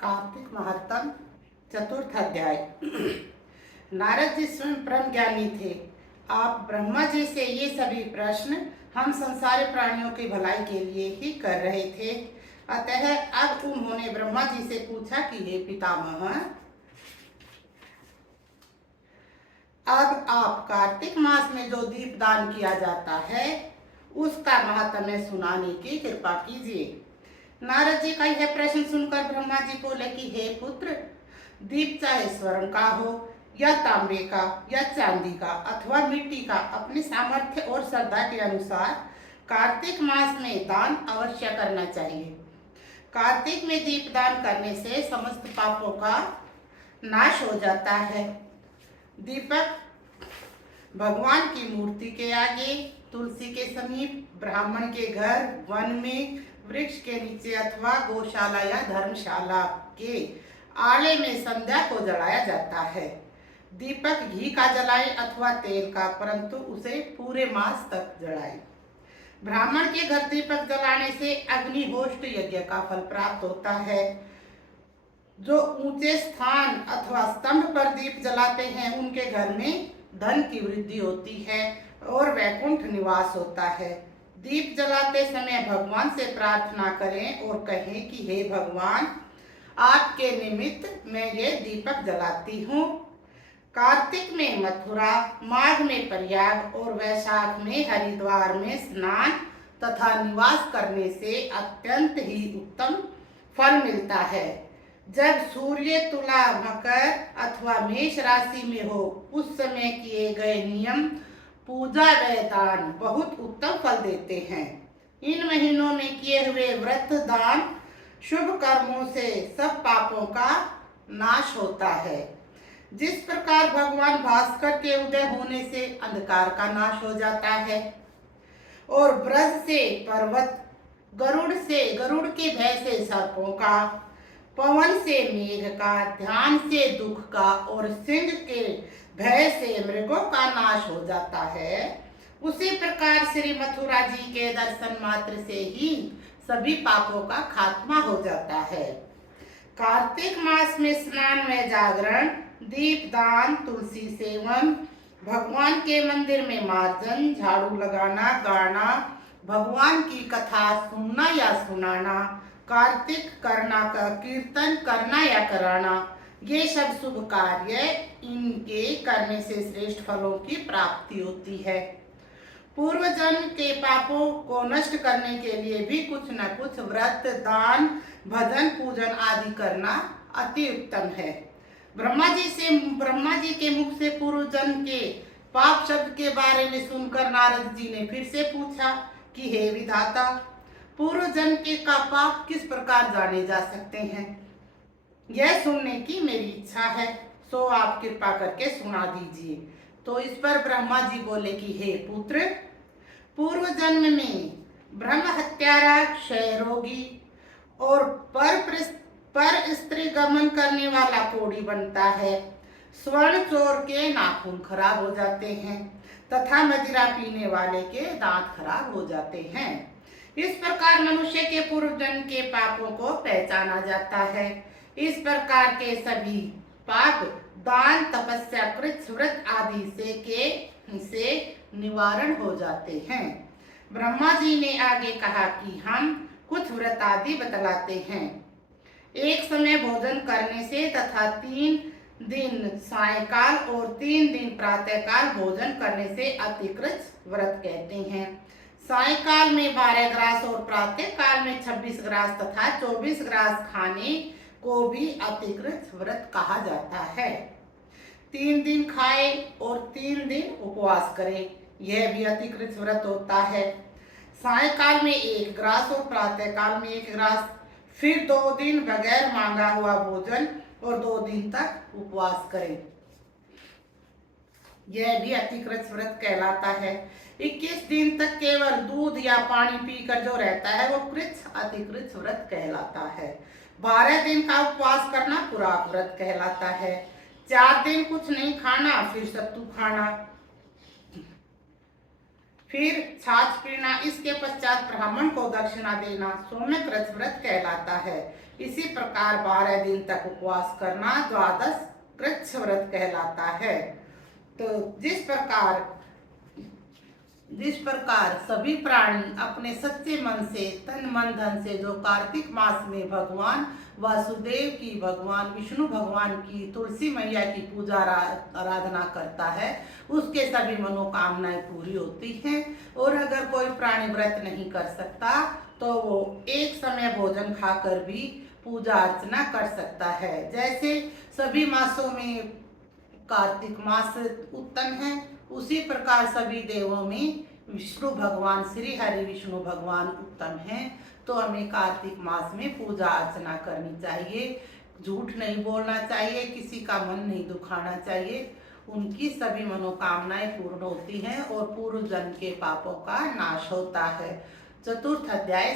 कार्तिक महात्म चतुर्थ अध्याय। नारद जी स्वयं ब्रह्म ज्ञानी थे। आप ब्रह्मा जी से ये सभी प्रश्न हम संसारी प्राणियों की भलाई के लिए ही कर रहे थे। अतः अब उन्होंने ब्रह्मा जी से पूछा कि हे पितामह, अब आप कार्तिक मास में जो दीप दान किया जाता है उसका महात्म्य सुनाने की कृपा कीजिए। नारद जी का यह प्रश्न सुनकर ब्रह्मा जी बोले कि हे पुत्र, दीप चाहे स्वर्ण का हो या तांबे का या चांदी का अथवा मिट्टी का, अपने सामर्थ्य और श्रद्धा के अनुसार कार्तिक मास में दान अवश्य करना चाहिए। कार्तिक में दीप दान करने से समस्त पापों का नाश हो जाता है। दीपक भगवान की मूर्ति के आगे, तुलसी के समीप, ब्राह्मण के घर, वन में, वृक्ष के नीचे अथवा गौशाला या धर्मशाला के आले में संध्या को जलाया जाता है। दीपक घी का जलाए अथवा तेल का, परंतु उसे पूरे मास तक जलाए। ब्राह्मण के घर दीपक जलाने से अग्निहोत्र यज्ञ का फल प्राप्त होता है। जो ऊंचे स्थान अथवा स्तंभ पर दीप जलाते हैं उनके घर में धन की वृद्धि होती है और वैकुंठ निवास होता है। दीप जलाते समय भगवान से प्रार्थना करें और कहें कि हे भगवान, आपके निमित्त मैं ये दीपक जलाती हूँ। कार्तिक में मथुरा, माघ में प्रयाग और वैशाख में हरिद्वार में स्नान तथा निवास करने से अत्यंत ही उत्तम फल मिलता है। जब सूर्य तुला, मकर अथवा मेष राशि में हो उस समय किए गए नियम, पूजा व दान बहुत उत्तम फल देते हैं। इन महीनों में किए हुए व्रत, दान, शुभ कर्मों से सब पापों का नाश होता है। जिस प्रकार भगवान भास्कर के उदय होने से अंधकार का नाश हो जाता है और ब्रज से पर्वत, गरुड़ के भय से सर्पों का, पवन से मेघ का, ध्यान से दुख का और सिंह के भय से मृगों का नाश हो जाता है, उसी प्रकार श्री मथुरा जी के दर्शन मात्र से ही सभी पापों का खात्मा हो जाता है। कार्तिक मास में स्नान व जागरण, दीप दान, तुलसी सेवन, भगवान के मंदिर में मार्जन, झाड़ू लगाना, गाना, भगवान की कथा सुनना या सुनाना, कार्तिक करना का कीर्तन करना या कराना, ये सब शुभ कार्य, इनके करने से श्रेष्ठ फलों की प्राप्ति होती है। पूर्व जन्म के पापों को नष्ट करने के लिए भी कुछ न कुछ व्रत, दान, भजन, पूजन आदि करना अति उत्तम है। ब्रह्मा जी के मुख से पूर्व जन्म के पाप शब्द के बारे में सुनकर नारद जी ने फिर से पूछा कि हे विधाता, पूर्व जन्म के का पाप किस प्रकार जाने जा सकते हैं? यह सुनने की मेरी इच्छा है, सो आप कृपा करके सुना दीजिए। तो इस पर ब्रह्मा जी बोले कि हे पुत्र, पूर्व जन्म में ब्रह्म हत्यारा, क्षय रोगी और पर स्त्री गमन करने वाला कोढ़ी बनता है। स्वर्ण चोर के नाखून खराब हो जाते हैं तथा मदिरा पीने वाले के दांत खराब हो जाते हैं। इस प्रकार मनुष्य के पूर्व जन्म के पापों को पहचाना जाता है। इस प्रकार के सभी पाप दान, तपस्या, कृत, व्रत आदि से निवारण हो जाते हैं। ब्रह्मा जी ने आगे कहा कि हम कुछ व्रत आदि बतलाते हैं। एक समय भोजन करने से तथा 3 दिन सायकाल और 3 दिन प्रातःकाल भोजन करने से अतिकृत व्रत कहते हैं। सायकाल में 12 ग्रास और प्रातःकाल में 26 ग्रास तथा 24 ग्रास खाने को भी अतिकृत व्रत कहा जाता है। 3 दिन खाए और 3 दिन उपवास करे, यह भी अतिकृत व्रत होता है। सायकाल में 1 ग्रास और प्रातःकाल में 1 ग्रास, फिर 2 दिन बगैर मांगा हुआ भोजन और 2 दिन तक उपवास करें, यह भी अतिकृत व्रत कहलाता है। 21 दिन तक केवल दूध या पानी पीकर जो रहता है वो कृत अतिकृत व्रत कहलाता है। 12 दिन का उपवास करना पूरा व्रत कहलाता है। 4 दिन कुछ नहीं खाना, फिर सत्तू खाना, फिर छाछ पीना, इसके पश्चात ब्राह्मण को दक्षिणा देना सोम्य व्रत कहलाता है। इसी प्रकार 12 दिन तक उपवास करना द्वादश कृच्छ व्रत कहलाता है। तो जिस प्रकार सभी प्राणी अपने सच्चे मन से, तन मन धन से जो कार्तिक मास में भगवान वासुदेव की, भगवान विष्णु भगवान की, तुलसी मैया की पूजा आराधना करता है, उसके सभी मनोकामनाएं पूरी होती हैं। और अगर कोई प्राणी व्रत नहीं कर सकता तो वो एक समय भोजन खाकर भी पूजा अर्चना कर सकता है। जैसे सभी मासों में कार्तिक मास उत्तम है, उसी प्रकार सभी देवों में विष्णु भगवान, श्री हरि विष्णु भगवान उत्तम हैं। तो हमें कार्तिक मास में पूजा अर्चना करनी चाहिए, झूठ नहीं बोलना चाहिए, किसी का मन नहीं दुखाना चाहिए। उनकी सभी मनोकामनाएं पूर्ण होती हैं और पूर्व जन्म के पापों का नाश होता है। चतुर्थ अध्याय